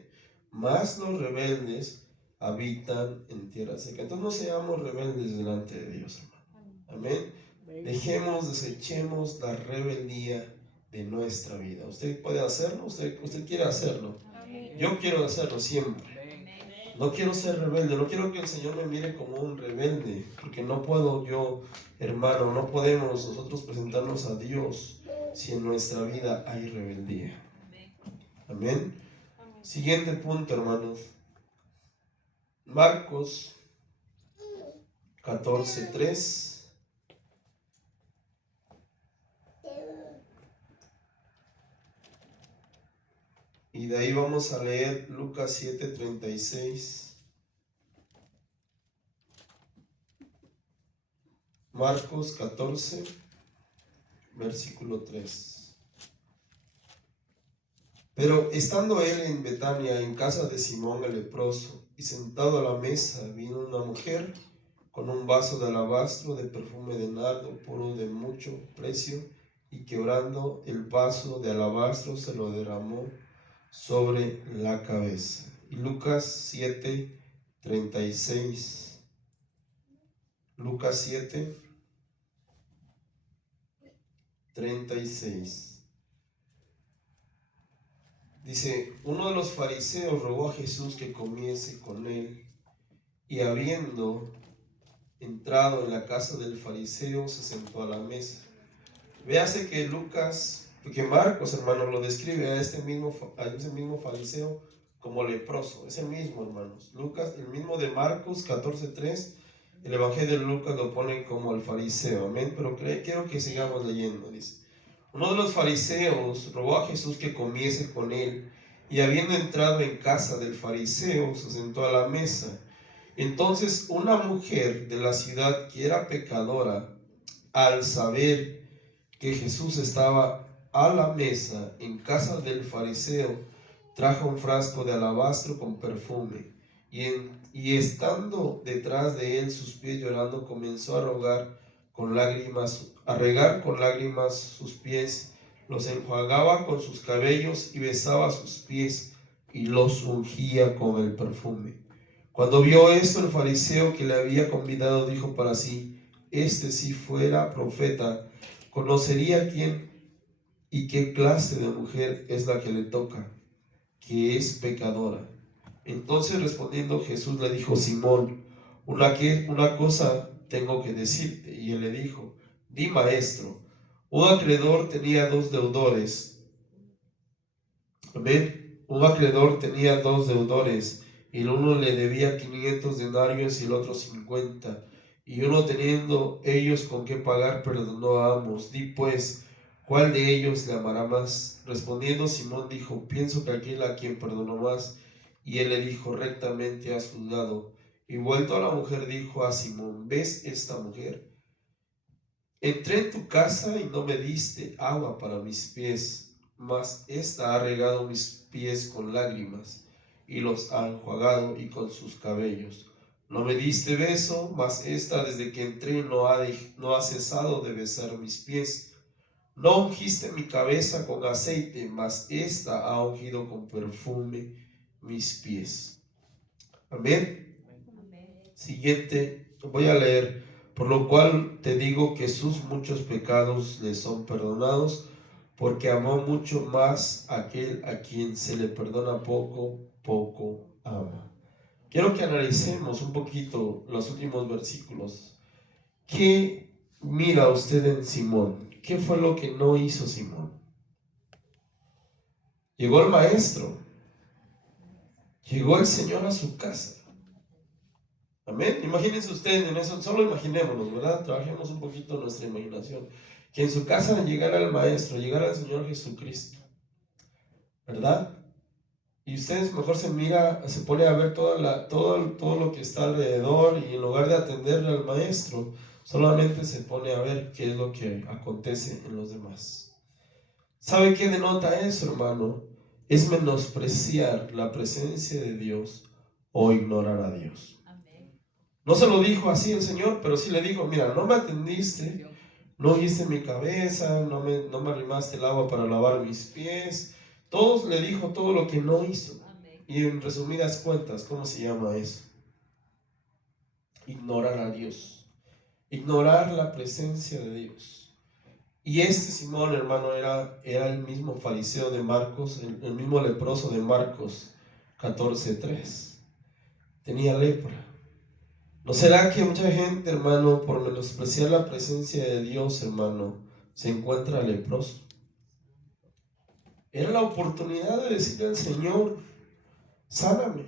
Mas los rebeldes habitan en tierra seca. Entonces no seamos rebeldes delante de Dios, hermano. Amén. Desechemos la rebeldía de nuestra vida. Usted puede hacerlo, usted quiere hacerlo. Yo quiero hacerlo siempre. No quiero ser rebelde, no quiero que el Señor me mire como un rebelde, porque no puedo yo, hermano, no podemos nosotros presentarnos a Dios si en nuestra vida hay rebeldía. Amén. Siguiente punto, hermanos. Marcos 14:3. Y de ahí vamos a leer Lucas 7:36. Marcos 14, versículo 3. Pero estando él en Betania, en casa de Simón el leproso, y sentado a la mesa, vino una mujer con un vaso de alabastro de perfume de nardo puro de mucho precio, y quebrando el vaso de alabastro se lo derramó sobre la cabeza. Y Lucas 7:36. Lucas 7:36. Dice, uno de los fariseos rogó a Jesús que comiese con él, y habiendo entrado en la casa del fariseo, se sentó a la mesa. Véase que Lucas, porque Marcos, hermano, lo describe a ese mismo fariseo como leproso. Es el mismo, hermanos. Lucas, el mismo de Marcos 14:3, el Evangelio de Lucas lo pone como el fariseo. Amén. Pero quiero que sigamos leyendo. Dice, uno de los fariseos rogó a Jesús que comiese con él, y habiendo entrado en casa del fariseo, se sentó a la mesa. Entonces una mujer de la ciudad, que era pecadora, al saber que Jesús estaba a la mesa en casa del fariseo, trajo un frasco de alabastro con perfume, y estando detrás de él sus pies llorando, comenzó a regar con lágrimas sus pies, los enjuagaba con sus cabellos y besaba sus pies y los ungía con el perfume. Cuando vio esto, el fariseo que le había convidado dijo para sí, si fuera profeta, conocería quién y qué clase de mujer es la que le toca, que es pecadora. Entonces respondiendo Jesús le dijo, Simón, una cosa tengo que decirte. Y él le dijo, di, maestro. Un acreedor tenía dos deudores. Amén. Un acreedor tenía dos deudores, y el uno le debía 500 denarios y el otro 50. Y uno, teniendo ellos con qué pagar, perdonó a ambos. Di pues, ¿cuál de ellos le amará más? Respondiendo Simón dijo, pienso que aquel a quien perdonó más. Y él le dijo, rectamente has juzgado. Y vuelto a la mujer dijo a Simón, ¿ves esta mujer? Entré en tu casa y no me diste agua para mis pies, mas ésta ha regado mis pies con lágrimas y los ha enjuagado y con sus cabellos. No me diste beso, mas ésta desde que entré no ha cesado de besar mis pies. No ungiste mi cabeza con aceite, mas ésta ha ungido con perfume mis pies. Amén. Siguiente, voy a leer. Por lo cual te digo que sus muchos pecados le son perdonados, porque amó mucho más aquel a quien se le perdona poco, poco ama. Quiero que analicemos un poquito los últimos versículos. ¿Qué mira usted en Simón? ¿Qué fue lo que no hizo Simón? Llegó el maestro, llegó el Señor a su casa. Amén. Imagínense ustedes en eso, solo imaginémonos, ¿verdad? Trabajemos un poquito nuestra imaginación. Que en su casa llegara el Maestro, llegara el Señor Jesucristo, ¿verdad? Y ustedes mejor se pone a ver todo lo que está alrededor, y en lugar de atenderle al Maestro, solamente se pone a ver qué es lo que acontece en los demás. ¿Sabe qué denota eso, hermano? Es menospreciar la presencia de Dios o ignorar a Dios. No se lo dijo así el Señor, pero sí le dijo, mira, no me atendiste, no ungiste mi cabeza, no me arrimaste el agua para lavar mis pies, Todos le dijo todo lo que no hizo. Y en resumidas cuentas, ¿cómo se llama eso? Ignorar a Dios. Ignorar la presencia de Dios. Y este Simón, hermano, era el mismo fariseo de Marcos, el mismo leproso de Marcos 14:3. Tenía lepra. ¿No será que mucha gente, hermano, por menospreciar la presencia de Dios, hermano, se encuentra leproso? Era la oportunidad de decirle al Señor, sáname.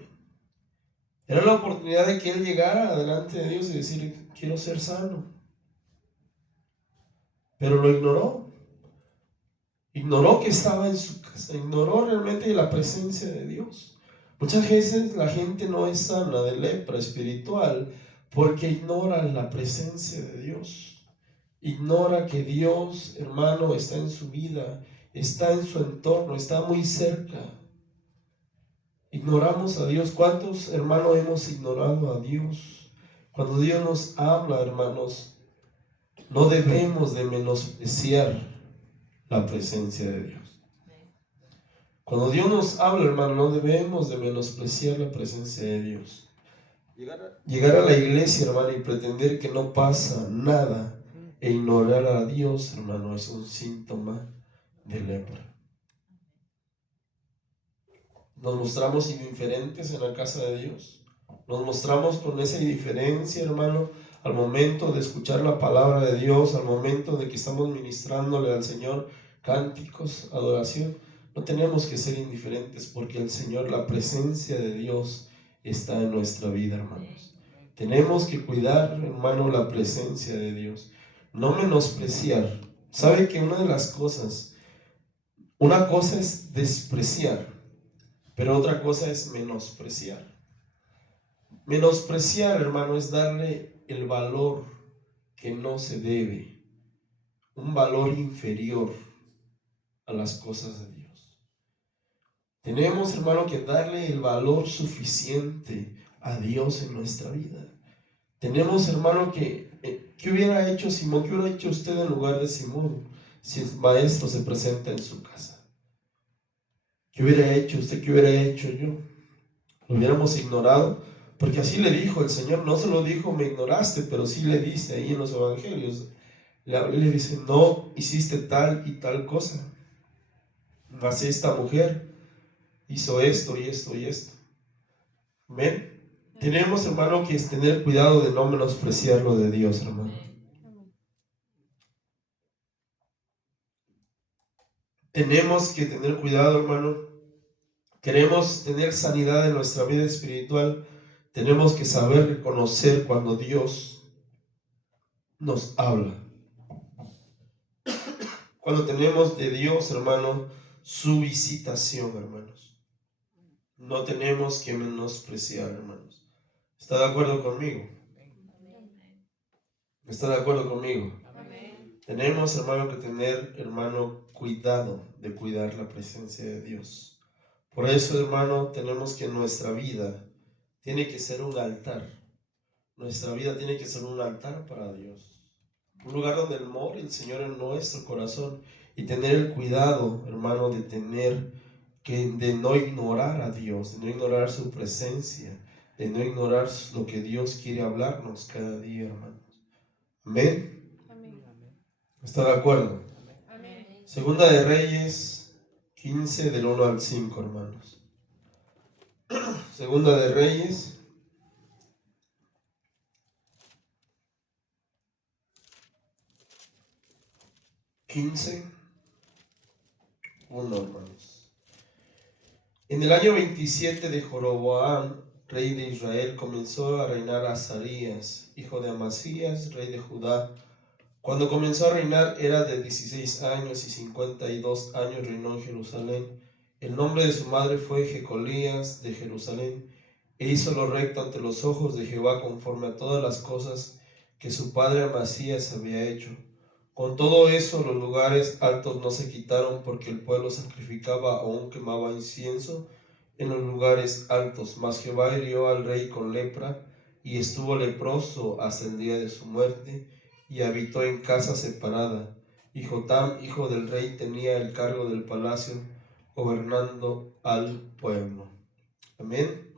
Era la oportunidad de que él llegara delante de Dios y decir, quiero ser sano. Pero lo ignoró. Ignoró que estaba en su casa. Ignoró realmente la presencia de Dios. Muchas veces la gente no es sana de lepra espiritual porque ignora la presencia de Dios. Ignora que Dios, hermano, está en su vida, está en su entorno, está muy cerca. Ignoramos a Dios. ¿Cuántos, hermanos, hemos ignorado a Dios? Cuando Dios nos habla, hermanos, no debemos de menospreciar la presencia de Dios. Cuando Dios nos habla, hermano, no debemos de menospreciar la presencia de Dios. Llegar a la iglesia, hermano, y pretender que no pasa nada e ignorar a Dios, hermano, es un síntoma de lepra. Nos mostramos indiferentes en la casa de Dios. Nos mostramos con esa indiferencia, hermano, al momento de escuchar la palabra de Dios, al momento de que estamos ministrándole al Señor cánticos, adoración. No tenemos que ser indiferentes porque el Señor, la presencia de Dios está en nuestra vida, hermanos. Tenemos que cuidar, hermano, la presencia de Dios. No menospreciar. ¿Sabe que una cosa es despreciar, pero otra cosa es menospreciar? Menospreciar, hermano, es darle el valor que no se debe, un valor inferior a las cosas de Dios. Tenemos, hermano, que darle el valor suficiente a Dios en nuestra vida. Tenemos, hermano, ¿qué hubiera hecho Simón? ¿Qué hubiera hecho usted en lugar de Simón si el maestro se presenta en su casa? ¿Qué hubiera hecho usted? ¿Qué hubiera hecho yo? ¿Lo hubiéramos ignorado? Porque así le dijo el Señor, no se lo dijo, me ignoraste, pero sí le dice ahí en los evangelios. La Biblia dice, no hiciste tal y tal cosa. Mas esta mujer hizo esto y esto y esto. ¿Ven? Tenemos, hermano, que tener cuidado de no menospreciar lo de Dios, hermano. Tenemos que tener cuidado, hermano. Queremos tener sanidad en nuestra vida espiritual. Tenemos que saber reconocer cuando Dios nos habla. Cuando tenemos de Dios, hermano, su visitación, hermanos. No tenemos que menospreciar, hermanos. ¿Está de acuerdo conmigo? ¿Está de acuerdo conmigo? Amén. Tenemos, hermano, que tener, hermano, cuidado de cuidar la presencia de Dios. Por eso, hermano, tenemos que nuestra vida tiene que ser un altar. Nuestra vida tiene que ser un altar para Dios. Un lugar donde more el Señor en nuestro corazón. Y tener el cuidado, hermano, de no ignorar a Dios, de no ignorar su presencia, de no ignorar lo que Dios quiere hablarnos cada día, hermanos. Amén. ¿Está de acuerdo? Amén. Segunda de Reyes 15 del 1 al 5, hermanos. Segunda de Reyes 15, 1, hermanos. En el año 27 de Jeroboam, rey de Israel, comenzó a reinar Azarías, hijo de Amasías, rey de Judá. Cuando comenzó a reinar era de 16 años y 52 años reinó en Jerusalén. El nombre de su madre fue Jecolías de Jerusalén, e hizo lo recto ante los ojos de Jehová conforme a todas las cosas que su padre Amasías había hecho. Con todo eso, los lugares altos no se quitaron, porque el pueblo sacrificaba aún quemaba incienso en los lugares altos. Mas Jehová hirió al rey con lepra, y estuvo leproso hasta el día de su muerte, y habitó en casa separada. Y Jotam, hijo del rey, tenía el cargo del palacio. gobernando al pueblo. Amén.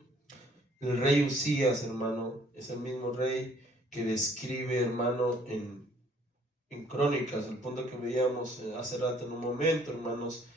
El rey Usías, hermano, es el mismo rey que describe, hermano, en Crónicas, el punto que veíamos hace rato en un momento, hermanos.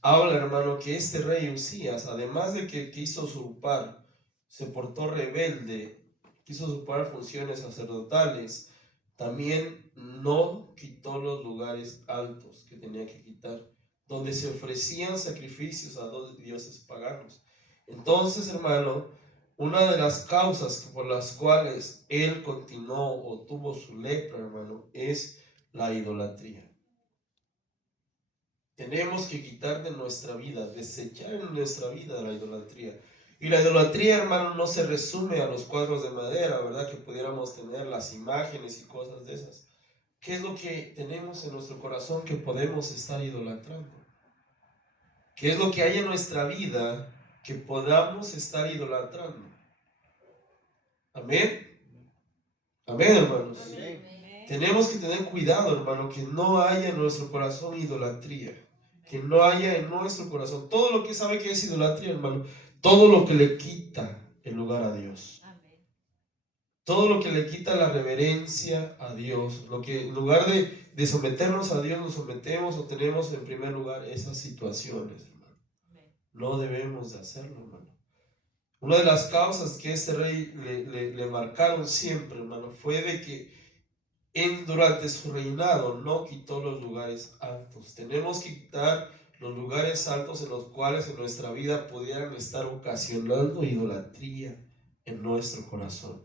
Habla, hermano, que este rey Usías, además de que quiso usurpar, se portó rebelde, quiso usurpar funciones sacerdotales, también no quitó los lugares altos que tenía que quitar, donde se ofrecían sacrificios a dos dioses paganos. Entonces, hermano, una de las causas por las cuales él continuó o tuvo su lepra, hermano, es la idolatría. Tenemos que quitar de nuestra vida, desechar en nuestra vida la idolatría. Y la idolatría, hermano, no se resume a los cuadros de madera, ¿verdad? Que pudiéramos tener las imágenes y cosas de esas. ¿Qué es lo que tenemos en nuestro corazón que podemos estar idolatrando? ¿Qué es lo que hay en nuestra vida que podamos estar idolatrando? Amén. Amén, hermanos. Amén. Tenemos que tener cuidado, hermano, que no haya en nuestro corazón idolatría. Que no haya en nuestro corazón todo lo que sabe que es idolatría, hermano. Todo lo que le quita el lugar a Dios. Todo lo que le quita la reverencia a Dios. Lo que en lugar de someternos a Dios, nos sometemos o tenemos en primer lugar esas situaciones, hermano. No debemos de hacerlo, hermano. Una de las causas que este rey le marcaron siempre, hermano, fue de que él durante su reinado no quitó los lugares altos. Tenemos que quitar los lugares altos en los cuales en nuestra vida pudieran estar ocasionando idolatría en nuestro corazón.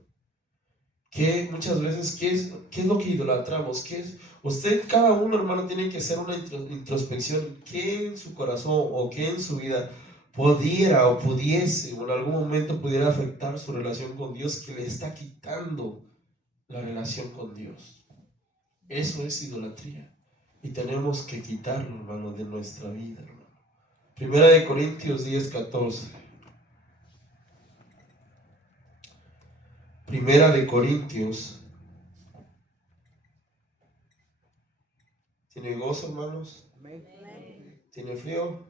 Que muchas veces, ¿qué es lo que idolatramos? ¿Qué es? Usted, cada uno, hermano, tiene que hacer una introspección. ¿Qué en su corazón o qué en su vida pudiera o pudiese o en algún momento pudiera afectar su relación con Dios, que le está quitando la relación con Dios? Eso es idolatría. Y tenemos que quitarlo, hermano, de nuestra vida, hermano. Primera de Corintios 10:14. Primera de Corintios. ¿Tiene gozo, hermanos? ¿Tiene frío?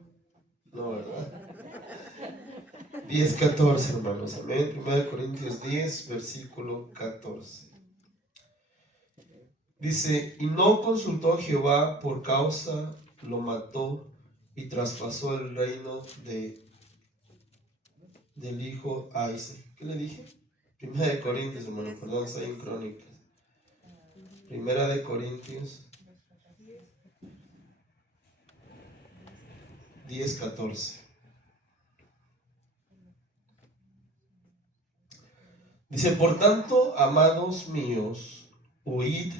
No, ¿verdad? 10:14, hermanos. Amén. Primera de Corintios 10, versículo 14. Dice, y no consultó a Jehová, por causa lo mató y traspasó el reino del hijo a Isaac. ¿Qué le dije? Primera de Corintios, hermano, perdón, está en Crónicas. Primera de Corintios 10:14. Dice, por tanto, amados míos, huid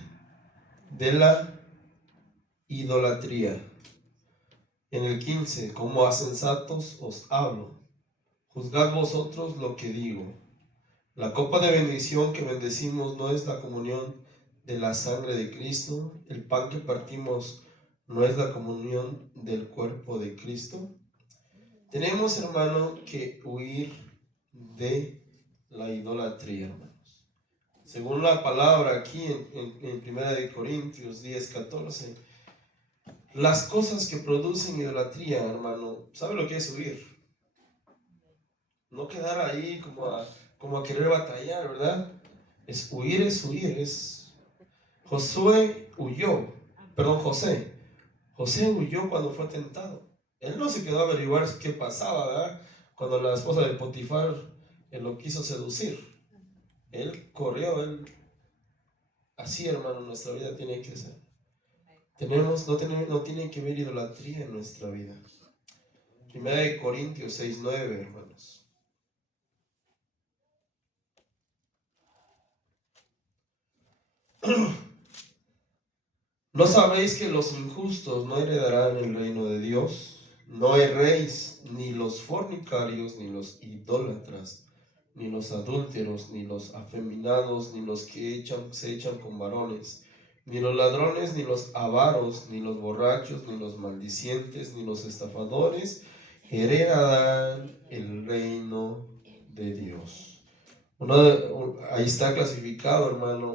de la idolatría. En el 15, como a sensatos os hablo, juzgad vosotros lo que digo. La copa de bendición que bendecimos no es la comunión de la sangre de Cristo. El pan que partimos no es la comunión del cuerpo de Cristo. Tenemos, hermano, que huir de la idolatría, hermanos. Según la palabra aquí en 1 Corintios 10:14, las cosas que producen idolatría, hermano, ¿sabe lo que es huir? No quedar ahí como a querer batallar, ¿verdad? Es huir, José huyó cuando fue tentado. Él no se quedó a averiguar qué pasaba, ¿verdad? Cuando la esposa de Potifar lo quiso seducir. Él corrió, así, hermano, nuestra vida tiene que ser. No tiene que haber idolatría en nuestra vida. Primera de Corintios 6:9, hermanos. ¿No sabéis que los injustos no heredarán el reino de Dios? No erréis, ni los fornicarios, ni los idólatras, ni los adúlteros, ni los afeminados, ni los que se echan con varones, ni los ladrones, ni los avaros, ni los borrachos, ni los maldicientes, ni los estafadores heredarán el reino de Dios. Ahí está clasificado, hermano,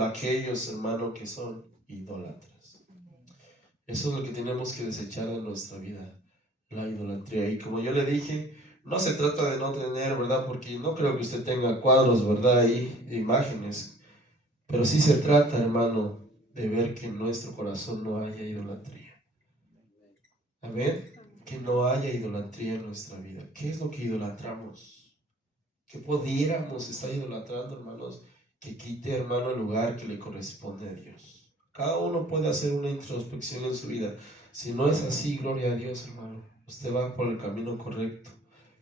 aquellos, hermano, que son idólatras. Eso es lo que tenemos que desechar de nuestra vida. la idolatría. Y como yo le dije, no se trata de no tener, ¿verdad? Porque no creo que usted tenga cuadros, ¿verdad? Ahí, de imágenes. Pero sí se trata, hermano, de ver que en nuestro corazón no haya idolatría. Amén. Que no haya idolatría en nuestra vida. ¿Qué es lo que idolatramos? ¿Qué pudiéramos estar idolatrando, hermanos? Que quite, hermano, el lugar que le corresponde a Dios. Cada uno puede hacer una introspección en su vida. Si no es así, gloria a Dios, hermano. Usted va por el camino correcto.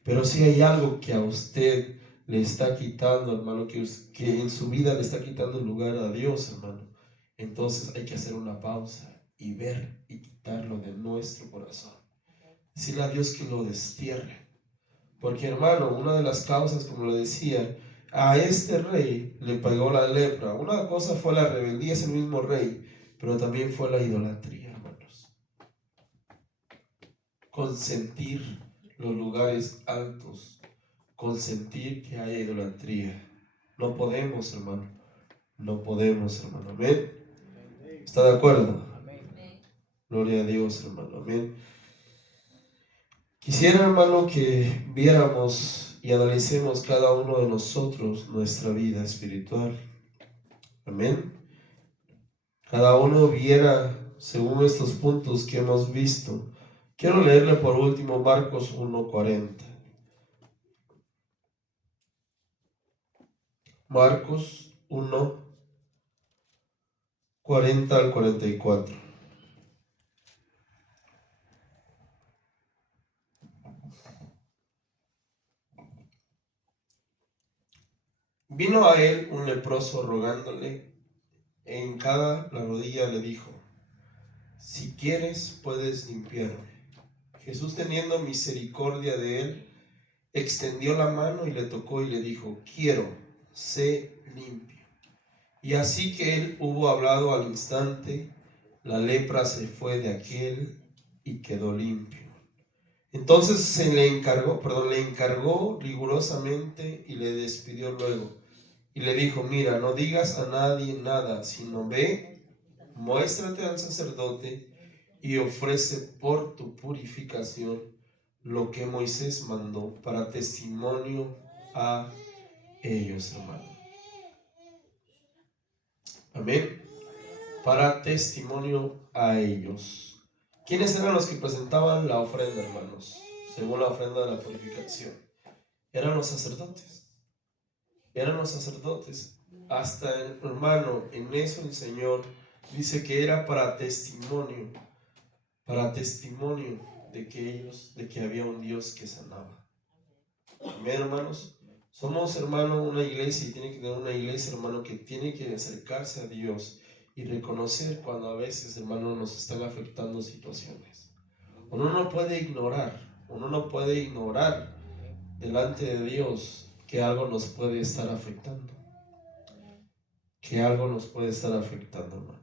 Pero si hay algo que a usted le está quitando, hermano, que en su vida le está quitando el lugar a Dios, hermano, entonces hay que hacer una pausa y ver y quitarlo de nuestro corazón. Decirle a Dios que lo destierre. Porque, hermano, una de las causas, como lo decía, a este rey le pegó la lepra. Una cosa fue la rebeldía, es el mismo rey, pero también fue la idolatría, hermanos. Consentir los lugares altos, consentir que haya idolatría. No podemos, hermano. No podemos, hermano. Amén. ¿Está de acuerdo? Gloria a Dios, hermano. Amén. Quisiera, hermano, que viéramos y analicemos cada uno de nosotros nuestra vida espiritual. Amén. Cada uno viera según estos puntos que hemos visto. Quiero leerle por último Marcos 1:40. Marcos 1:40 al 44. Vino a él un leproso rogándole, e hincada la rodilla le dijo: si quieres, puedes limpiarme. Jesús, teniendo misericordia de él, extendió la mano y le tocó y le dijo: quiero, sé limpio. Y así que él hubo hablado, al instante la lepra se fue de aquel y quedó limpio. Entonces le encargó rigurosamente y le despidió luego. Y le dijo: mira, no digas a nadie nada, sino ve, muéstrate al sacerdote y ofrece por tu purificación lo que Moisés mandó para testimonio a ellos, hermano. Amén. Para testimonio a ellos. ¿Quiénes eran los que presentaban la ofrenda, hermanos? Según la ofrenda de la purificación. Eran los sacerdotes. Eran los sacerdotes. Hasta el hermano, en eso el Señor dice que era para testimonio de que había un Dios que sanaba. Amén, hermanos. Somos, hermano, una iglesia, y tiene que tener una iglesia, hermano, que tiene que acercarse a Dios y reconocer cuando a veces, hermano, nos están afectando situaciones. Uno no puede ignorar delante de Dios que algo nos puede estar afectando. Que algo nos puede estar afectando, hermanos.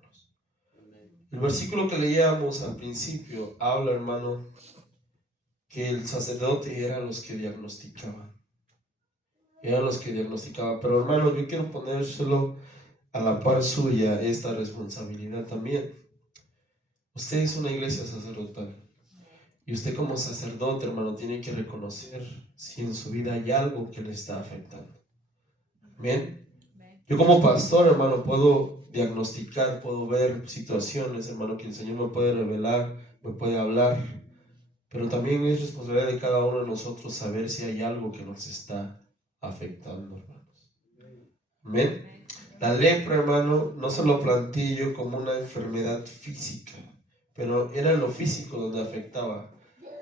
El versículo que leíamos al principio habla, hermano, que el sacerdote eran los que diagnosticaban. Pero, hermano, yo quiero ponérselo a la par suya esta responsabilidad también. Usted es una iglesia sacerdotal. Y usted como sacerdote, hermano, tiene que reconocer si en su vida hay algo que le está afectando. Amén. Yo como pastor, hermano, puedo diagnosticar, puedo ver situaciones, hermano, que el Señor me puede revelar, me puede hablar. Pero también es responsabilidad de cada uno de nosotros saber si hay algo que nos está afectando, hermanos. Amén. La lepra, hermano, no se lo planteé yo como una enfermedad física, pero era en lo físico donde afectaba.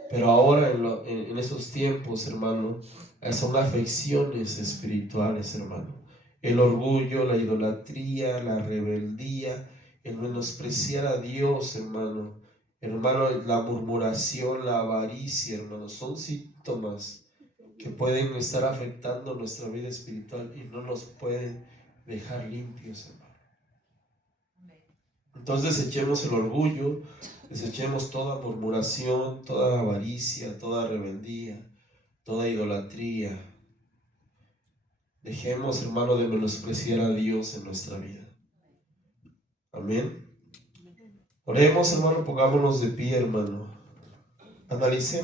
Pero ahora en esos tiempos, hermano, son afecciones espirituales, hermano. El orgullo, la idolatría, la rebeldía, el menospreciar a Dios, hermano. Hermano, la murmuración, la avaricia, hermano, son síntomas que pueden estar afectando nuestra vida espiritual y no nos pueden dejar limpios, hermano. Entonces desechemos el orgullo, desechemos toda murmuración, toda avaricia, toda rebeldía, toda idolatría. Dejemos, hermano, de menospreciar a Dios en nuestra vida. Amén. Oremos, hermano, pongámonos de pie, hermano. Analicemos